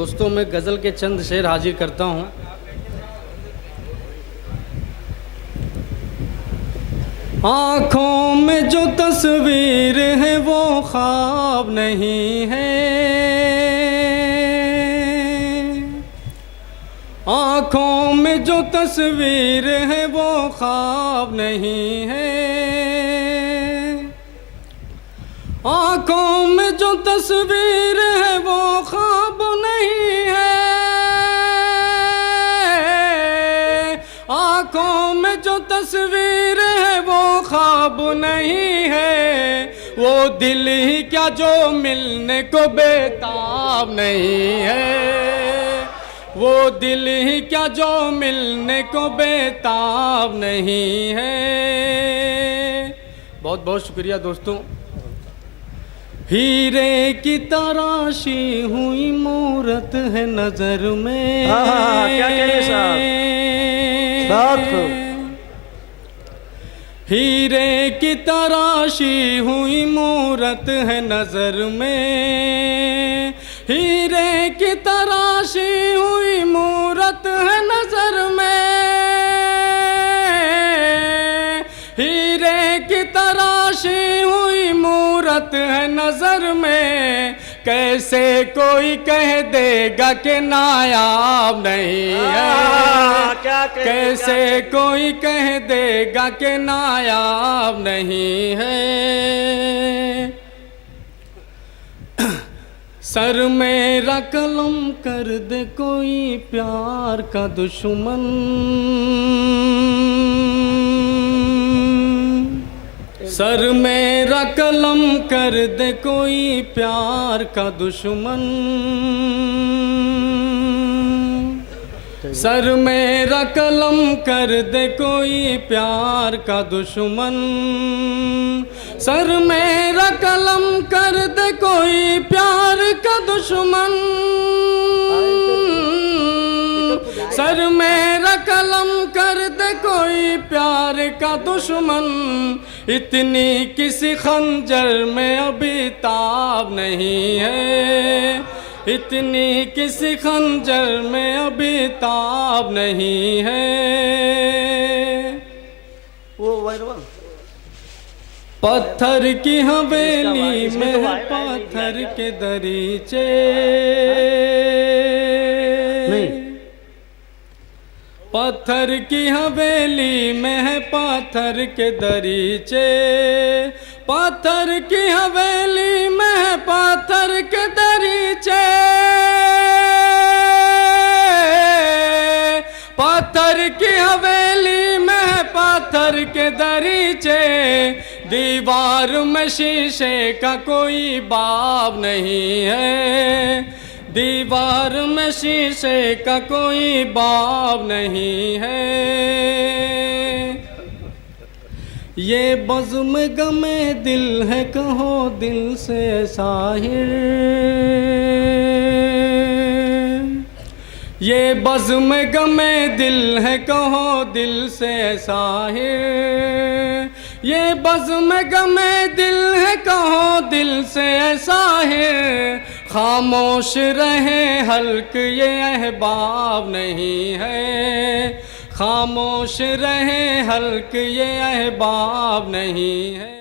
दोस्तों, मैं गज़ल के चंद शेर हाजिर करता हूँ। आँखों में जो तस्वीर है वो ख्वाब नहीं है, आँखों में जो तस्वीर है वो ख्वाब नहीं है, आँखों में जो तस्वीर है वो ख्वाब नहीं है, आँखों में जो तस्वीर है वो ख्वाब नहीं है, वो दिल ही क्या जो मिलने को बेताब नहीं है, वो दिल ही क्या जो मिलने को बेताब नहीं है। बहुत बहुत शुक्रिया दोस्तों। हीरे की तराशी हुई मूरत है नजर में। क्या कहें साहब, बहुत खूब। हीरे की तराशी हुई मूरत है नजर में, हीरे की तराशी हुई मूरत है नजर में, हीरे की तराशी हुई मूरत है नजर में, कैसे कोई कह देगा कि नायाब नहीं है, कैसे कोई कह देगा कि नायाब नहीं है। सर मेरा कलम कर दे कोई प्यार का दुश्मन, सर मेरा कलम कर दे कोई प्यार का दुश्मन, सर मेरा कलम कर दे कोई प्यार का दुश्मन, सर मेरा कलम कर दे कोई प्यार का दुश्मन, सर मेरा कलम कर दे कोई प्यार का दुश्मन, इतनी किसी खंजर में अभी ताब नहीं है, इतनी किसी खंजर में अभी ताब नहीं है। पत्थर की हवेली में है पत्थर के दरीचे, पत्थर की हवेली में है पत्थर के दरीचे, पत्थर की हवेली में है पत्थर के दरीचे, पत्थर की हवेली में है पत्थर के दरीचे, दीवार में शीशे का कोई बाब नहीं है, दीवार में शीशे का कोई बाब नहीं है। ये बज़्म गमे दिल है कहो दिल से साहिर, ये बज़्म गमे दिल है कहो दिल से साहिर, ये बज़्म गमे दिल है कहो दिल से साहिर, खामोश रहे हल्क ये अहबाब नहीं है, खामोश रहे हल्क ये अहबाब नहीं है।